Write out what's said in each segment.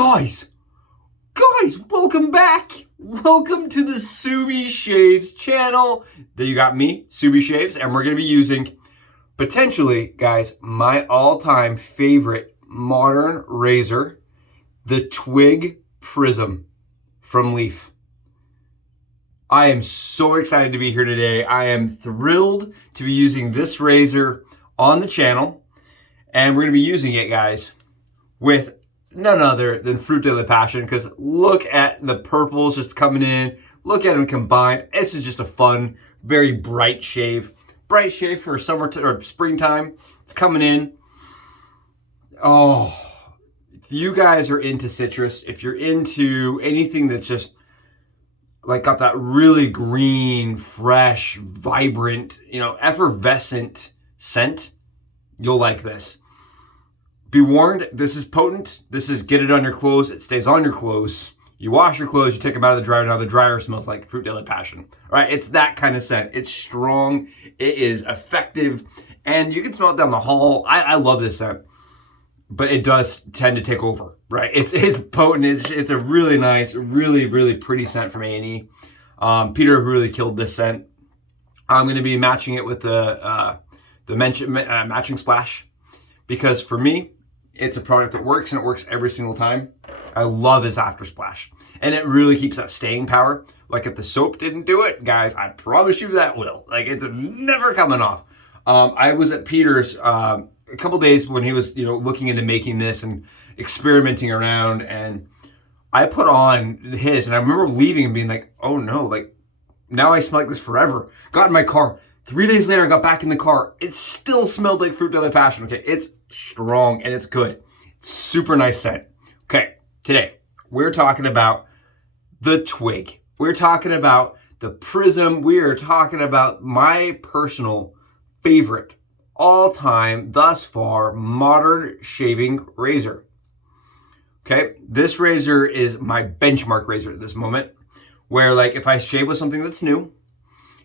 Guys, welcome back. Welcome to the Subie Shaves channel. There you got me, Subie Shaves, and we're going to be using, potentially, guys, my all-time favorite modern razor, the Twig Prism from Leaf. I am so excited to be here today. I am thrilled to be using this razor on the channel, and we're going to be using it, guys, with none other than Fruit de la Passion, because look at the purples just coming in. Look at them combined. This is just a fun, very bright shave. Bright shave for summer or springtime. It's coming in. Oh, if you guys are into citrus, if you're into anything that's just like got that really green, fresh, vibrant, effervescent scent, you'll like this. Be warned, this is potent. This is get it on your clothes. It stays on your clothes. You wash your clothes, you take them out of the dryer. Now the dryer smells like Fruit de la Passion. All right, it's that kind of scent. It's strong. It is effective. And you can smell it down the hall. I love this scent. But it does tend to take over, right? It's potent. It's a really nice, really, really pretty scent from A&E. Peter really killed this scent. I'm going to be matching it with the matching splash. Because for me, it's a product that works, and it works every single time. I love this after splash. And it really keeps that staying power. Like if the soap didn't do it, guys, I promise you that will. Like it's never coming off. I was at Peter's a couple days when he was, looking into making this and experimenting around. And I put on his, and I remember leaving and being like, oh no, like now I smell like this forever. Got in my car. 3 days later, I got back in the car. It still smelled like Fruit de la Passion. Okay, it's strong and it's good. Super nice scent. Okay, today we're talking about the Twig. We're talking about the Prism. We are talking about my personal favorite, all-time, thus far, modern shaving razor. Okay, this razor is my benchmark razor at this moment, where like if I shave with something that's new,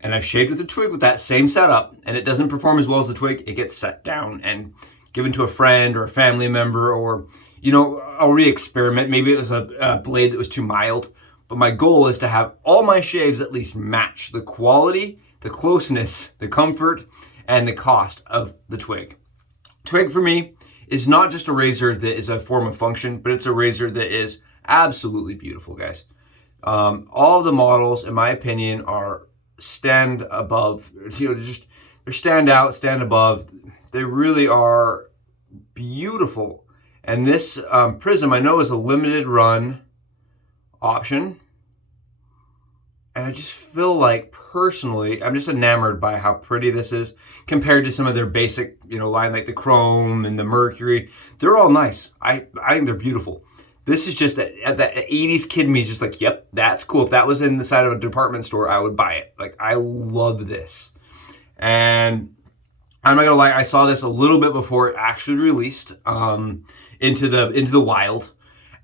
and I've shaved with the Twig with that same setup, and it doesn't perform as well as the Twig, it gets set down and given to a friend or a family member, or, I'll re-experiment. Maybe it was a blade that was too mild. But my goal is to have all my shaves at least match the quality, the closeness, the comfort, and the cost of the Twig. Twig, for me, is not just a razor that is a form of function, but it's a razor that is absolutely beautiful, guys. All of the models, in my opinion, are stand above, they're stand out, stand above. They really are beautiful. And this Prism, I know, is a limited run option. And I just feel like, personally, I'm just enamored by how pretty this is compared to some of their basic, line like the Creme and the Mercury. They're all nice. I think they're beautiful. This is just that 80s kid me is just like, yep, that's cool. If that was in the side of a department store, I would buy it. Like, I love this. And I'm not gonna lie, I saw this a little bit before it actually released into the wild.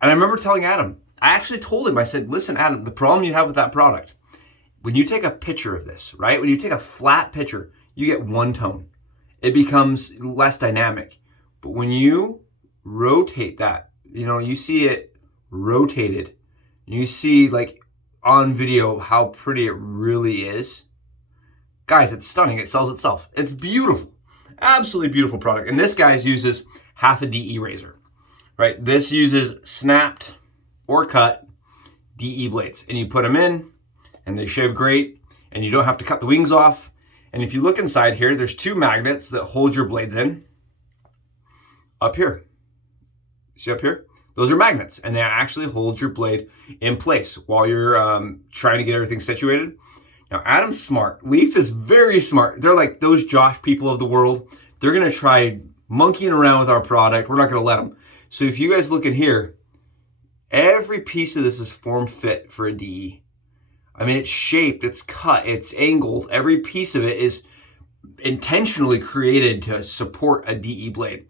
And I remember telling Adam, I actually told him, I said, listen, Adam, the problem you have with that product, when you take a picture of this, right? When you take a flat picture, you get one tone. It becomes less dynamic. But when you rotate that, you see it rotated. You see, like, on video how pretty it really is. Guys, it's stunning. It sells itself. It's beautiful. Absolutely beautiful product. And this, guys, uses half a DE razor, right? This uses snapped or cut DE blades. And you put them in, and they shave great. And you don't have to cut the wings off. And if you look inside here, there's 2 magnets that hold your blades in. Up here. See up here? Those are magnets, and they actually hold your blade in place while you're trying to get everything situated. Now, Adam's smart. Leaf is very smart. They're like those Josh people of the world. They're going to try monkeying around with our product. We're not going to let them. So if you guys look in here, every piece of this is form fit for a DE. I mean, it's shaped, it's cut, it's angled. Every piece of it is intentionally created to support a DE blade.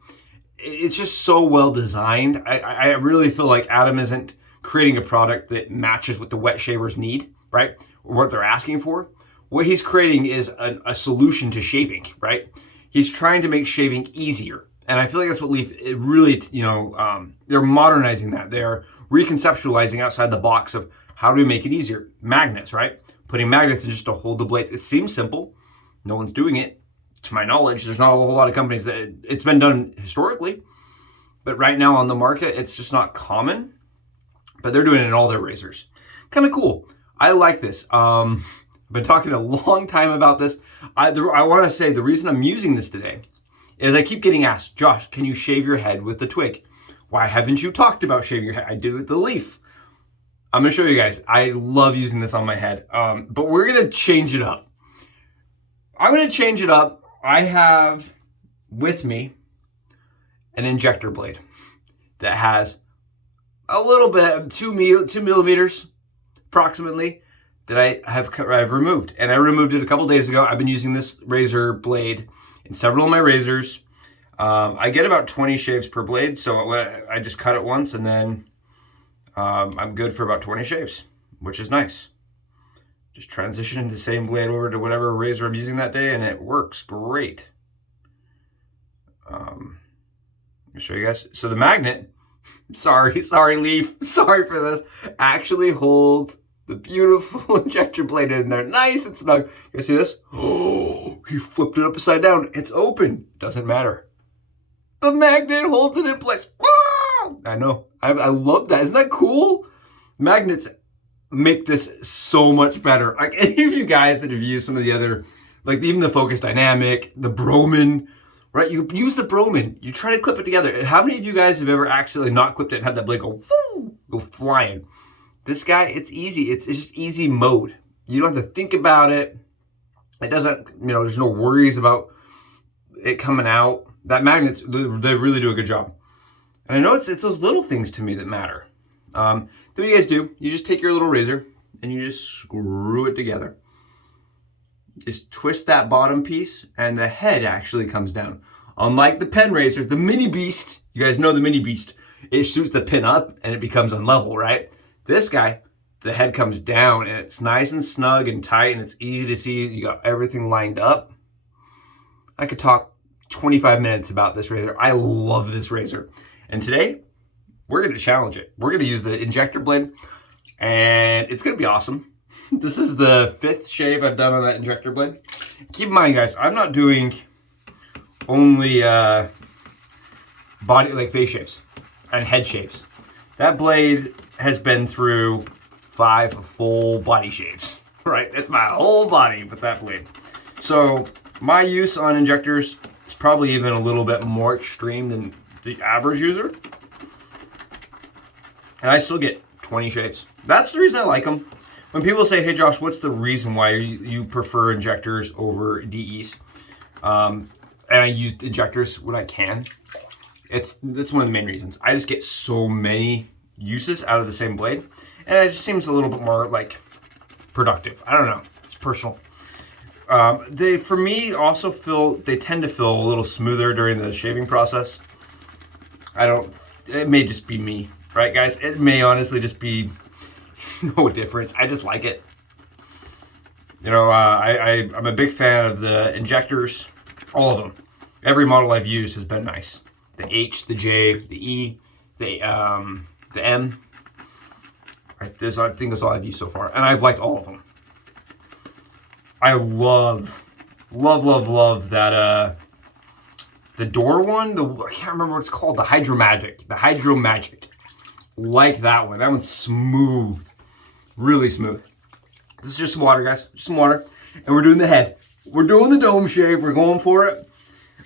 It's just so well designed. I really feel like Adam isn't creating a product that matches what the wet shavers need, right? Or what they're asking for. What he's creating is a solution to shaving, right? He's trying to make shaving easier. And I feel like that's what Leaf, it really, they're modernizing that. They're reconceptualizing outside the box of how do we make it easier? Magnets, right? Putting magnets in just to hold the blades. It seems simple. No one's doing it. To my knowledge, there's not a whole lot of companies that it's been done historically. But right now on the market, it's just not common. But they're doing it in all their razors. Kind of cool. I like this. I've been talking a long time about this. I want to say the reason I'm using this today is I keep getting asked, Josh, can you shave your head with the Twig? Why haven't you talked about shaving your head? I do it with the Leaf. I'm going to show you guys. I love using this on my head, but we're going to change it up. I'm going to change it up. I have with me an injector blade that has a little bit, 2 millimeters approximately, that I've removed. And I removed it a couple days ago. I've been using this razor blade in several of my razors. I get about 20 shaves per blade, so I just cut it once and then I'm good for about 20 shaves, which is nice. Just transitioning the same blade over to whatever razor I'm using that day, and it works great. I'll show you guys. So the magnet, sorry Leaf, sorry for this, actually holds the beautiful injector blade in there, nice and snug. You guys see this? Oh, he flipped it upside down. It's open. Doesn't matter. The magnet holds it in place. Ah! I know. I love that. Isn't that cool? Magnets make this so much better. Like any of you guys that have used some of the other, like even the Focus Dynamic, the Broman, right? You use the Broman. You try to clip it together. How many of you guys have ever accidentally not clipped it and had that blade go flying? This guy, it's easy. It's just easy mode. You don't have to think about it. It doesn't, there's no worries about it coming out. That magnets, they really do a good job. And I know it's those little things to me that matter. Then what you guys do, you just take your little razor and you just screw it together. Just twist that bottom piece and the head actually comes down. Unlike the pen razor, the Mini Beast, you guys know the Mini Beast, it shoots the pin up and it becomes unlevel, right? This guy, the head comes down and it's nice and snug and tight and it's easy to see. You got everything lined up. I could talk 25 minutes about this razor. I love this razor. And today, we're going to challenge it. We're going to use the injector blade and it's going to be awesome. This is the 5th shave I've done on that injector blade. Keep in mind, guys, I'm not doing only body, like face shaves and head shaves. That blade has been through 5 full body shaves, right? That's my whole body with that blade. So my use on injectors is probably even a little bit more extreme than the average user. And I still get 20 shaves. That's the reason I like them. When people say, hey Josh, what's the reason why you prefer injectors over DEs? And I use injectors when I can. That's one of the main reasons. I just get so many uses out of the same blade. And it just seems a little bit more like productive. I don't know, it's personal. They, for me, also they tend to feel a little smoother during the shaving process. It may just be me, right guys? It may honestly just be no difference. I just like it. I'm a big fan of the injectors, all of them. Every model I've used has been nice. The H, the J, the E, the M. I think that's all I've used so far, and I've liked all of them. I love that the door one. I can't remember what it's called. The Hydromagic. Like that one. That one's smooth, really smooth. This is just some water, guys. Just some water, and we're doing the head. We're doing the dome shave. We're going for it.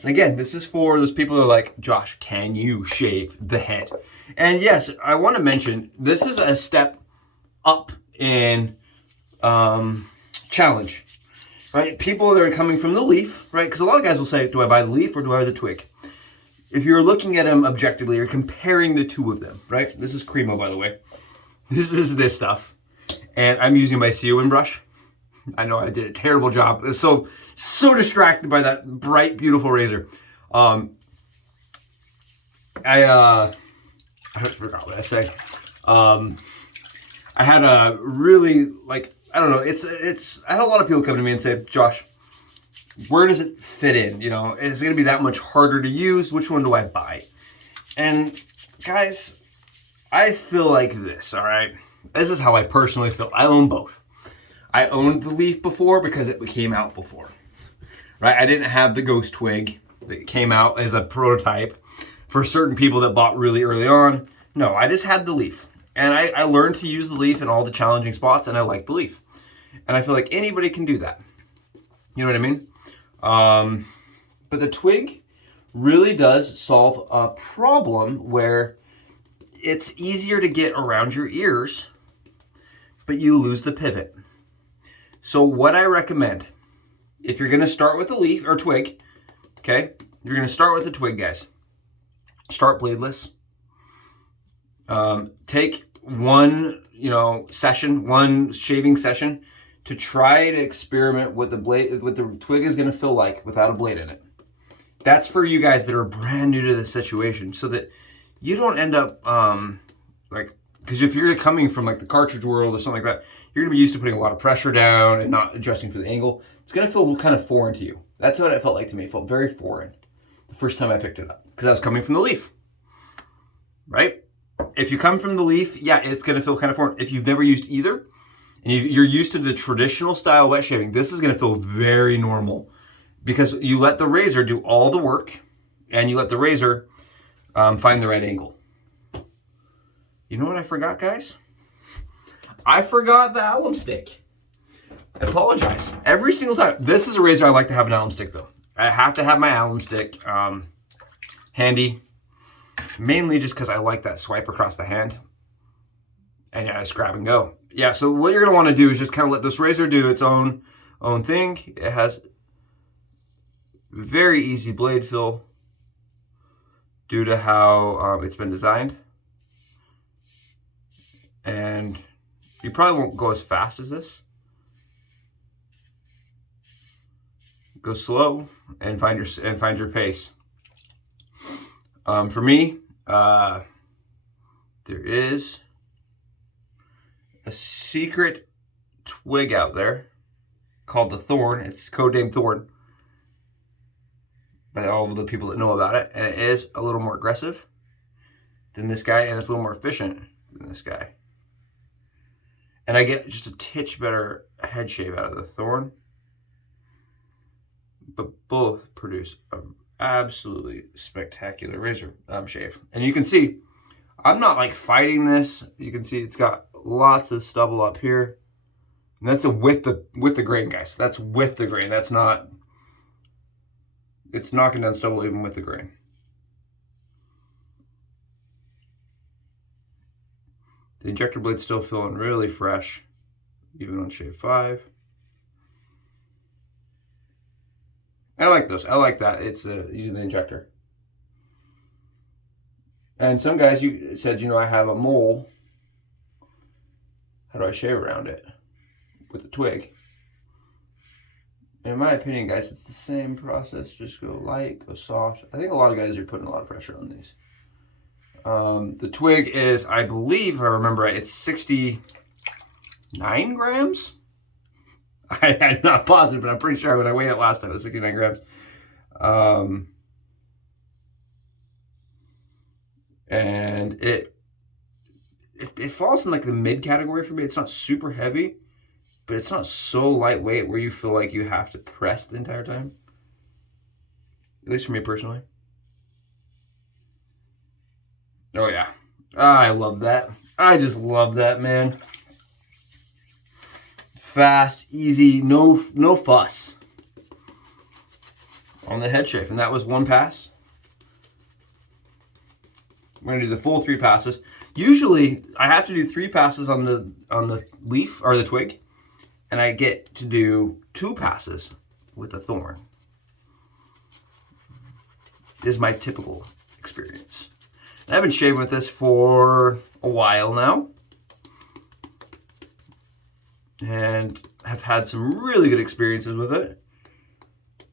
And again, this is for those people who are like, Josh, can you shave the head? And yes, I want to mention, this is a step up in challenge, right? People that are coming from the Leaf, right? Because a lot of guys will say, do I buy the Leaf or do I buy the Twig? If you're looking at them objectively, you're comparing the two of them, right? This is Cremo, by the way. This is this stuff. And I'm using my Cayuen brush. I know I did a terrible job. I was so distracted by that bright, beautiful razor. I forgot what I said. I had a really, I don't know, I had a lot of people come to me and say, Josh, where does it fit in? You know, is it going to be that much harder to use? Which one do I buy? And guys, I feel like this, all right? This is how I personally feel. I own both. I owned the leaf before because it came out before, right? I didn't have the ghost twig that came out as a prototype for certain people that bought really early on. No, I just had the leaf. And I learned to use the leaf in all the challenging spots, and I like the leaf. And I feel like anybody can do that. You know what I mean? But the twig really does solve a problem where it's easier to get around your ears, but you lose the pivot. So what I recommend, if you're going to start with the leaf or twig, okay, you're going to start with the twig, guys. Start bladeless. Take one, session, one shaving session to try to experiment what the twig is going to feel like without a blade in it. That's for you guys that are brand new to this situation, so that you don't end up because if you're coming from like the cartridge world or something like that, you're going to be used to putting a lot of pressure down and not adjusting for the angle. It's going to feel kind of foreign to you. That's what it felt like to me. It felt very foreign the first time I picked it up because I was coming from the leaf, right? If you come from the leaf, yeah, it's going to feel kind of foreign. If you've never used either, and you're used to the traditional style wet shaving, this is going to feel very normal because you let the razor do all the work and you let the razor find the right angle. You know what I forgot, guys? I forgot the alum stick. I apologize. Every single time. This is a razor I like to have an alum stick, though. I have to have my alum stick handy. Mainly just because I like that swipe across the hand. And yeah, just grab and go. Yeah, so what you're going to want to do is just kind of let this razor do its own thing. It has very easy blade fill due to how it's been designed. And you probably won't go as fast as this. Go slow and find your pace. For me, there is a secret twig out there called the Thorn. It's codenamed Thorn by all of the people that know about it, and it is a little more aggressive than this guy, and it's a little more efficient than this guy. And I get just a titch better head shave out of the Thorn, but both produce an absolutely spectacular razor shave. And you can see, I'm not like fighting this. You can see it's got lots of stubble up here. And that's with the grain, guys. That's with the grain. That's not, it's knocking down stubble even with the grain. The injector blade's still feeling really fresh, even on shave 5. I like those. I like that. It's using the injector. And some guys you said, I have a mole. How do I shave around it? With the twig. And in my opinion, guys, it's the same process. Just go light, go soft. I think a lot of guys are putting a lot of pressure on these. The twig is, I believe, if I remember right, it's 69 grams. I'm not positive, but I'm pretty sure when I weighed it last time, it was 69 grams. And it falls in like the mid category for me. It's not super heavy, but it's not so lightweight where you feel like you have to press the entire time. At least for me personally. Oh yeah, I love that. I just love that, man. Fast, easy, no fuss on the head shave, and that was one pass. We're gonna do the full 3 passes. Usually, I have to do 3 passes on the leaf or the twig, and I get to do 2 passes with the Thorn. This is my typical experience. And I've been shaving with this for a while now, and have had some really good experiences with it.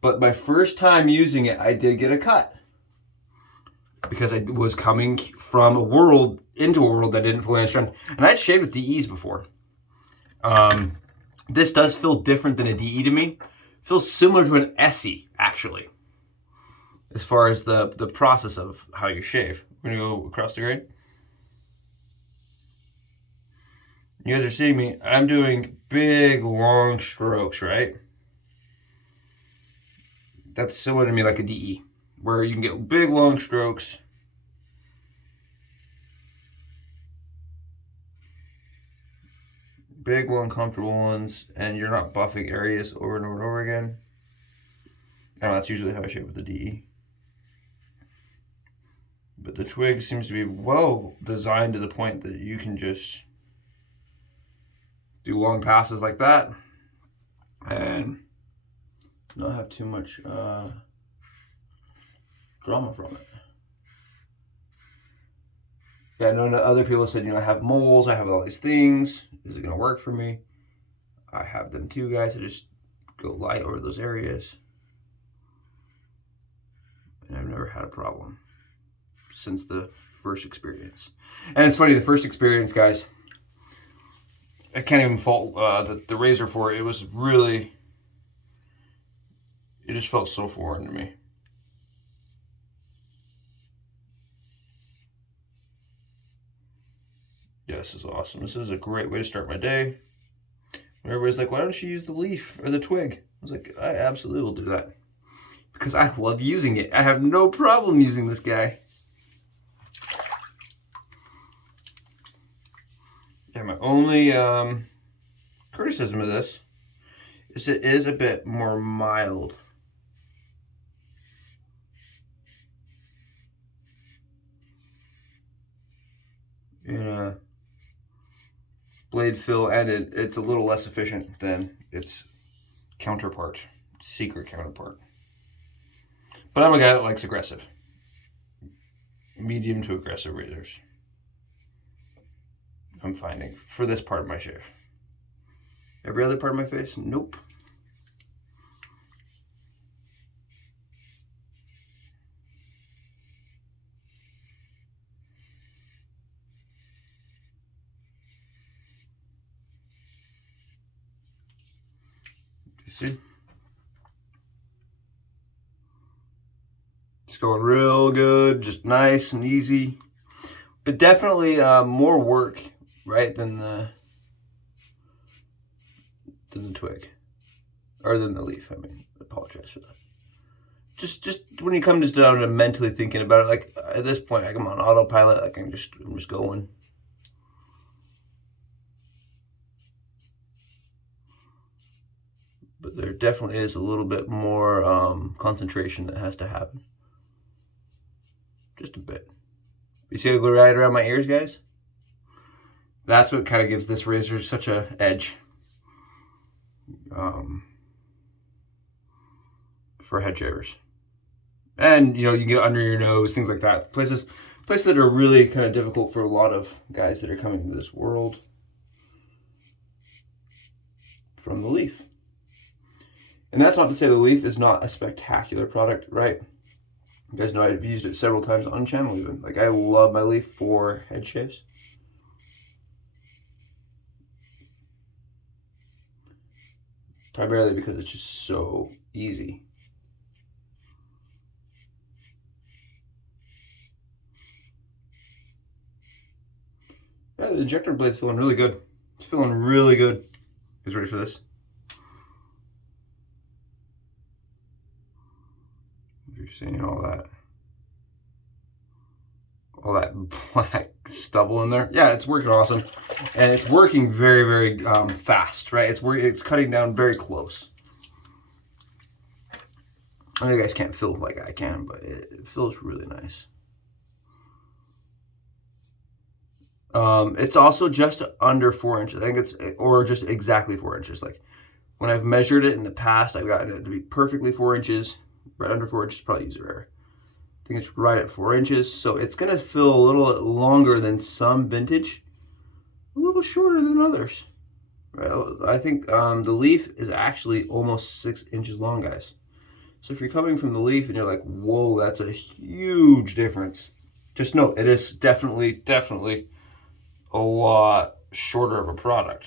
But my first time using it, I did get a cut because I was coming from a world into a world that didn't fully understand. And I'd shaved with DEs before. This does feel different than a DE to me. Feels similar to an Essie, actually, as far as the process of how you shave. We're gonna go across the grain. You guys are seeing me, I'm doing big, long strokes, right? That's similar to me like a DE, where you can get big, long strokes. Big, long, comfortable ones, and you're not buffing areas over and over and over again. And that's usually how I shave with the DE. But the Twig seems to be well designed to the point that you can just do long passes like that and not have too much drama from it. Yeah, I know other people said, you know, I have moles, I have all these things. Is it gonna work for me? I have them too, guys. I just go light over those areas. And I've never had a problem since the first experience. And it's funny, the first experience, guys, I can't even fault the razor for it. It was really, it just felt so foreign to me. Yeah, this is awesome. This is a great way to start my day. When everybody's like, why don't you use the leaf or the Twig? I was like, I absolutely will do that. Because I love using it. I have no problem using this guy. Yeah, my only criticism of this is it is a bit more mild. Yeah. Blade fill, and it's a little less efficient than its counterpart, secret counterpart. But I'm a guy that likes aggressive, medium to aggressive razors. I'm finding for this part of my shave. Every other part of my face, nope. You see? It's going real good, just nice and easy. But definitely more work, right, than the Twig. Or than the leaf, I mean. I apologize for that. Just when you come just down to mentally thinking about it, like at this point, like I'm on autopilot, like I'm just going. But there definitely is a little bit more concentration that has to happen. Just a bit. You see I go right around my ears, guys? That's what kind of gives this razor such a edge. For head shavers. And, you know, you can get under your nose, things like that. Places that are really kind of difficult for a lot of guys that are coming into this world from the leaf. And that's not to say the leaf is not a spectacular product, right? You guys know I've used it several times on channel even. Like, I love my leaf for head shaves. Primarily because it's just so easy. Yeah, the injector blade's feeling really good. It's feeling really good. You guys ready for this? You're seeing all that black stubble in there. Yeah, it's working awesome, and it's working very, very fast. Right? It's cutting down very close. I know you guys can't feel like I can, but it feels really nice. It's also just under 4 inches. I think it's, or just exactly 4 inches. Like when I've measured it in the past, I've gotten it to be perfectly 4 inches. Right under 4 inches, probably user error. I think it's right at 4 inches. So it's gonna feel a little longer than some vintage, a little shorter than others. Right? I think the leaf is actually almost 6 inches long, guys. So if you're coming from the leaf and you're like, whoa, that's a huge difference. Just know it is definitely a lot shorter of a product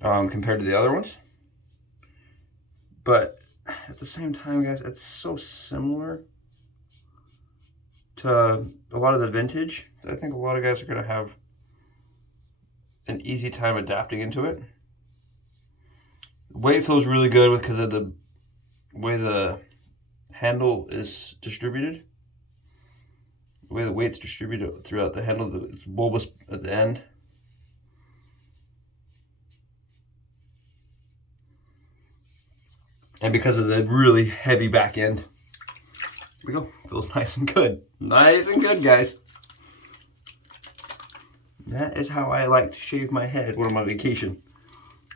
compared to the other ones. but at the same time, guys, it's so similar to a lot of the vintage. I think a lot of guys are going to have an easy time adapting into it. Weight feels really good because of the way the handle is distributed. The way the weight's distributed throughout the handle, it's bulbous at the end. And because of the really heavy back end, here we go. Feels nice and good. Nice and good, guys. That is how I like to shave my head when I'm on vacation.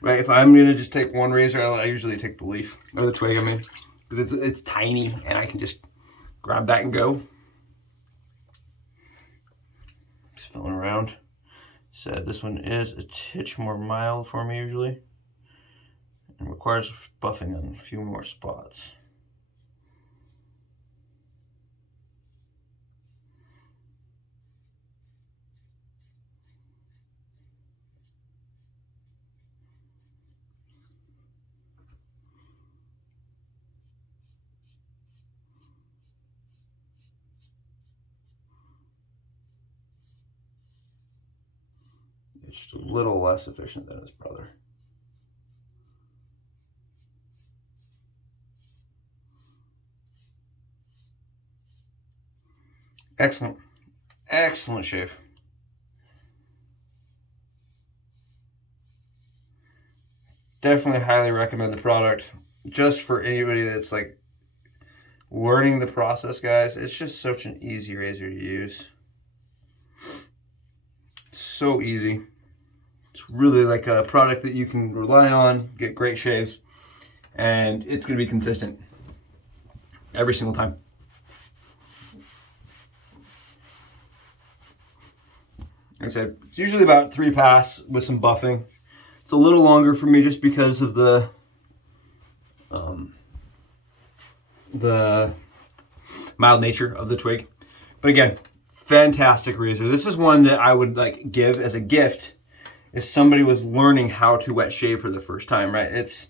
Right, if I'm gonna just take one razor, I usually take the leaf, or the twig, I mean. Because it's tiny, and I can just grab that and go. Just filling around. Said this one is a titch more mild for me usually. And requires buffing on a few more spots. It's just a little less efficient than his brother. Excellent. Excellent shave. Definitely highly recommend the product. Just for anybody that's like learning the process, guys. It's just such an easy razor to use. So easy. It's really like a product that you can rely on, get great shaves, and it's going to be consistent every single time. Like I said, it's usually about 3 passes with some buffing. It's a little longer for me just because of the mild nature of the twig. But again, fantastic razor. This is one that I would like give as a gift if somebody was learning how to wet shave for the first time, right? It's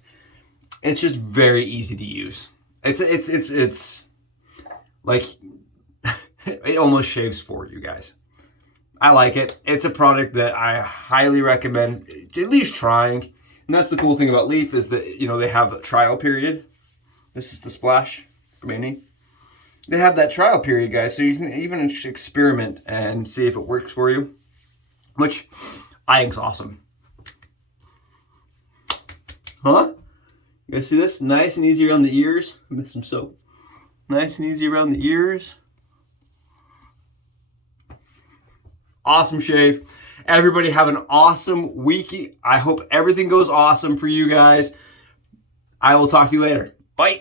just very easy to use. It's like it almost shaves for you guys. I like it. It's a product that I highly recommend at least trying. And that's the cool thing about Leaf is that, you know, they have a trial period. This is the splash remaining. They have that trial period, guys, so you can even experiment and see if it works for you, which I think's awesome. Huh? You guys see this? Nice and easy around the ears. I missed some soap. Nice and easy around the ears. Awesome shave. Everybody have an awesome week. I hope everything goes awesome for you guys. I will talk to you later. Bye.